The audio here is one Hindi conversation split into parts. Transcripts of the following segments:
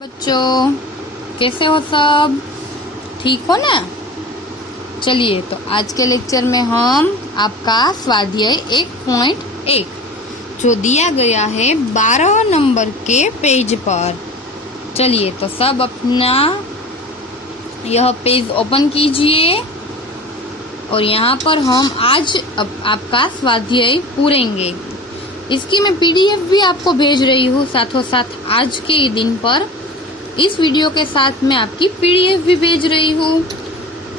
बच्चों, कैसे हो सब? ठीक हो ना? चलिए, तो आज के लेक्चर में हम आपका स्वाध्याय 1.1 जो दिया गया है 12 नंबर के पेज पर। चलिए, तो सब अपना यह पेज ओपन कीजिए और यहाँ पर हम आज आपका स्वाध्याय पूरेंगे। इसकी मैं पीडीएफ भी आपको भेज रही हूँ साथों साथ। आज के दिन पर इस वीडियो के साथ मैं आपकी पीडीएफ भी भेज रही हूँ,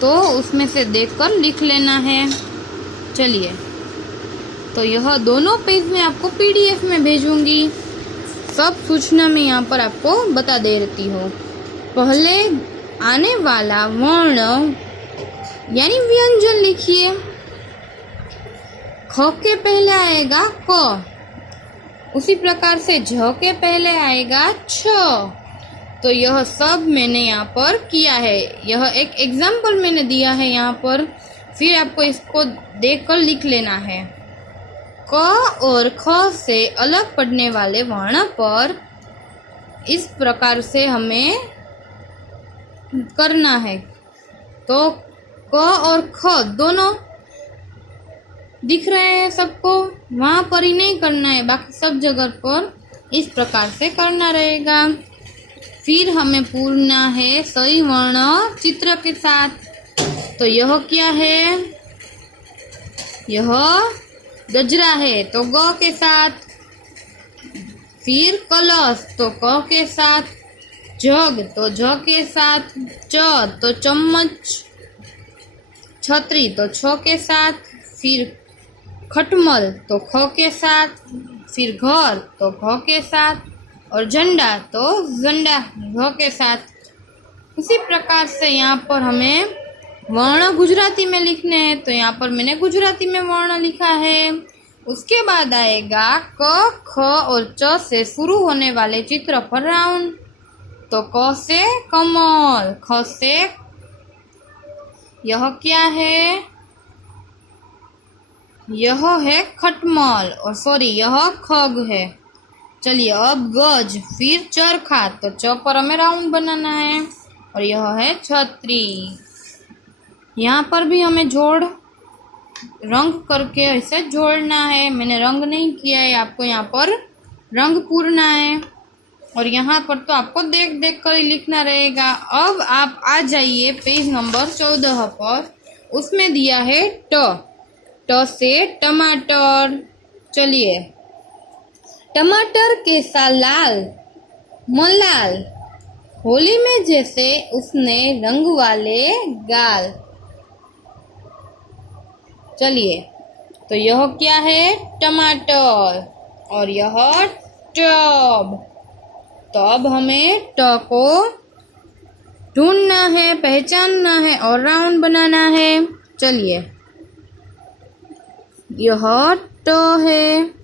तो उसमें से देखकर लिख लेना है। चलिए, तो यह दोनों पेज में आपको पीडीएफ में भेजूंगी। सब सूचना मैं यहाँ पर आपको बता दे रही हूँ। पहले आने वाला वर्ण यानी व्यंजन लिखिए। ख के पहले आएगा क, उसी प्रकार से झ के पहले आएगा छ। तो यह सब मैंने यहाँ पर किया है। यह एक एग्जाम्पल मैंने दिया है यहाँ पर, फिर आपको इसको देखकर लिख लेना है। क और ख से अलग पड़ने वाले वर्ण पर इस प्रकार से हमें करना है। तो क और ख दोनों दिख रहे हैं सबको, वहां पर ही नहीं करना है, बाकी सब जगह पर इस प्रकार से करना रहेगा। फिर हमें पूरना है सही वर्ण चित्र के साथ। तो यह क्या है? यह गजरा है, तो ग के साथ। फिर कलश, तो क के साथ। जग, तो झ के साथ। च, तो चम्मच। छतरी, तो छ के साथ। फिर खटमल, तो ख के साथ। फिर घर, तो घ के साथ। और झंडा, तो झंडा घ के साथ। उसी प्रकार से यहाँ पर हमें वर्ण गुजराती में लिखने हैं, तो यहाँ पर मैंने गुजराती में वर्ण लिखा है। उसके बाद आएगा क, ख और च से शुरू होने वाले चित्र पर राउंड। तो क से कमल, ख से यह क्या है? यह है खटमल, और सॉरी यह खग है। चलिए, अब गज, फिर चरखा, तो च पर हमें राउंड बनाना है। और यह है छतरी। यहाँ पर भी हमें जोड़ रंग करके ऐसे जोड़ना है। मैंने रंग नहीं किया है, आपको यहाँ पर रंग पूरना है। और यहाँ पर तो आपको देख देख कर ही लिखना रहेगा। अब आप आ जाइए पेज नंबर 14 पर। उसमें दिया है ट। ट से टमाटर। चलिए, टमाटर कैसा लाल मलाल, होली में जैसे उसने रंग वाले गाल। चलिए, तो यह क्या है? टमाटर। और यह टब। तो अब हमें ट को ढूंढना है, पहचानना है और राउंड बनाना है। चलिए, यह ट है।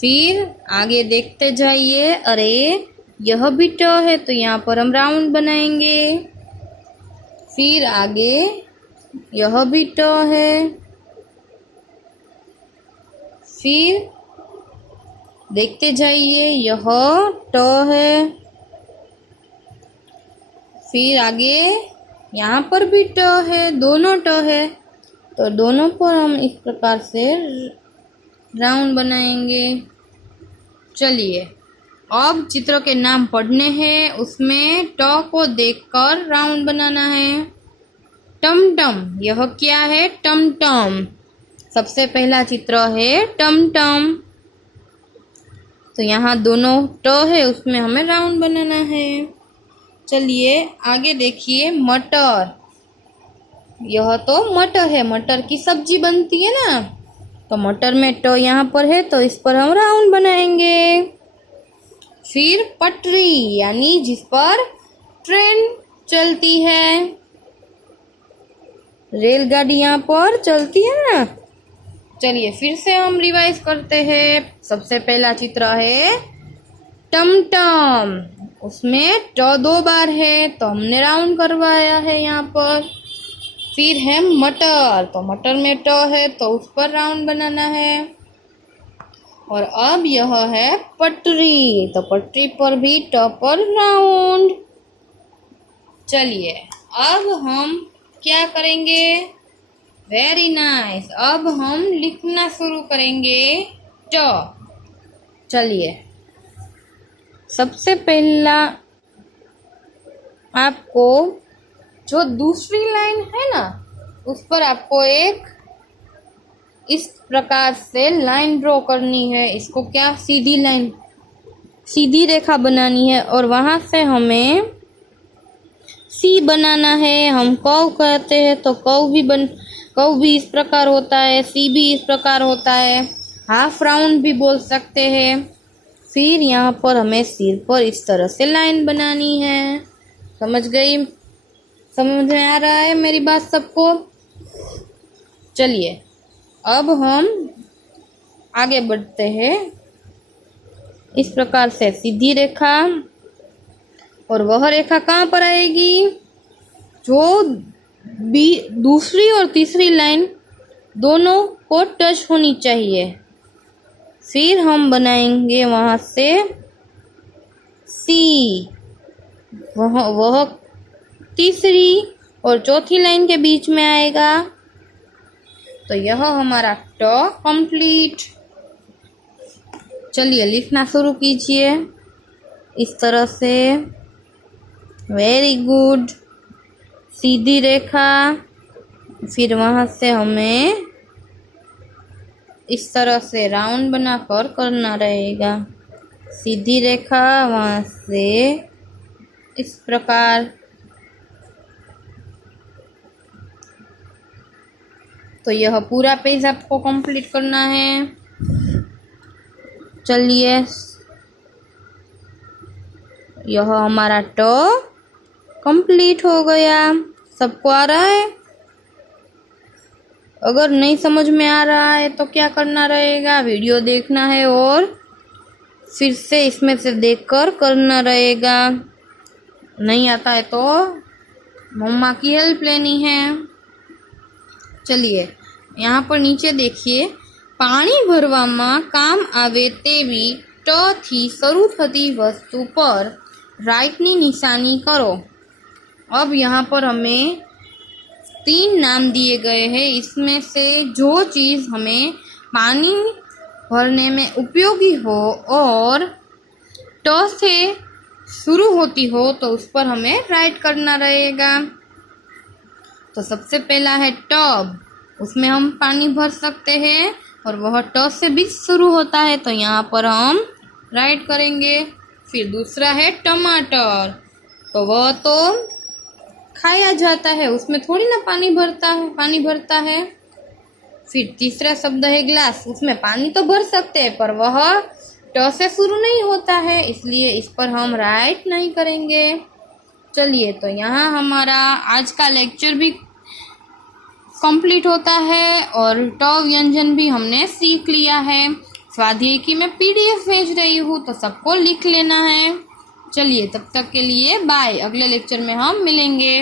फिर आगे देखते जाइए। अरे, यह भी ट है, तो यहाँ पर हम राउंड बनाएंगे। फिर आगे यह भी ट है। फिर देखते जाइए, यह ट है। फिर आगे यहाँ पर भी ट है, दोनों ट है। तो दोनों पर हम इस प्रकार से राउंड बनाएंगे। चलिए, अब चित्र के नाम पढ़ने हैं, उसमें ट को देखकर राउंड बनाना है। टमटम, यह क्या है? टमटम। सबसे पहला चित्र है टमटम। तो यहाँ दोनों ट है, उसमें हमें राउंड बनाना है। चलिए, आगे देखिए, मटर। यह तो मटर है, मटर की सब्जी बनती है ना, तो मटर में ट यहाँ पर है, तो इस पर हम राउंड बनाएंगे। फिर पटरी, यानी जिस पर ट्रेन चलती है, रेलगाड़ी यहाँ पर चलती है ना। चलिए, फिर से हम रिवाइज करते हैं। सबसे पहला चित्र है टमटम, उसमें ट 2 बार है, तो हमने राउंड करवाया है यहाँ पर। फिर है मटर, तो मटर में ट है, तो उस पर राउंड बनाना है। और अब यह है पटरी, तो पटरी पर भी ट पर राउंड। चलिए अब हम क्या करेंगे, वेरी नाइस, अब हम लिखना शुरू करेंगे ट। चलिए सबसे पहला आपको जो दूसरी लाइन है ना, उस पर आपको एक इस प्रकार से लाइन ड्रॉ करनी है। इसको क्या, सीधी लाइन, सीधी रेखा बनानी है और वहां से हमें सी बनाना है। हम कव कहते हैं तो कव भी इस प्रकार होता है, सी भी इस प्रकार होता है, हाफ राउंड भी बोल सकते हैं। फिर यहाँ पर हमें सिर पर इस तरह से लाइन बनानी है। समझ गई, समझ में आ रहा है मेरी बात सबको? चलिए अब हम आगे बढ़ते हैं। इस प्रकार से सीधी रेखा, और वह रेखा कहाँ पर आएगी, जो दूसरी और तीसरी लाइन दोनों को टच होनी चाहिए। फिर हम बनाएंगे वहां से सी, वह तीसरी और चौथी लाइन के बीच में आएगा। तो यह हमारा ट कंप्लीट। चलिए लिखना शुरू कीजिए इस तरह से। वेरी गुड, सीधी रेखा, फिर वहां से हमें इस तरह से राउंड बनाकर करना रहेगा। सीधी रेखा, वहां से इस प्रकार। तो यह पूरा पेज आपको कंप्लीट करना है। चलिए यह हमारा ट कंप्लीट हो गया। सबको आ रहा है? अगर नहीं समझ में आ रहा है तो क्या करना रहेगा, वीडियो देखना है और फिर से इसमें से देखकर करना रहेगा। नहीं आता है तो मम्मा की हेल्प लेनी है। चलिए यहाँ पर नीचे देखिए, पानी भरवामां काम आवे तेवी ट थी शरू थती वस्तु पर राइटनी निशानी करो। अब यहाँ पर हमें 3 नाम दिए गए हैं। इसमें से जो चीज़ हमें पानी भरने में उपयोगी हो और ट से शुरू होती हो तो उस पर हमें राइट करना रहेगा। तो सबसे पहला है टब, उसमें हम पानी भर सकते हैं और वह ट से भी शुरू होता है, तो यहाँ पर हम राइट करेंगे। फिर दूसरा है टमाटर, तो वह तो खाया जाता है, उसमें थोड़ी ना पानी भरता है। फिर तीसरा शब्द है ग्लास, उसमें पानी तो भर सकते हैं पर वह ट से शुरू नहीं होता है, इसलिए इस पर हम राइट नहीं करेंगे। चलिए तो यहाँ हमारा आज का लेक्चर भी कंप्लीट होता है और ट व्यंजन भी हमने सीख लिया है। स्वाध्याय की मैं PDF भेज रही हूँ, तो सबको लिख लेना है। चलिए तब तक के लिए बाय, अगले लेक्चर में हम मिलेंगे।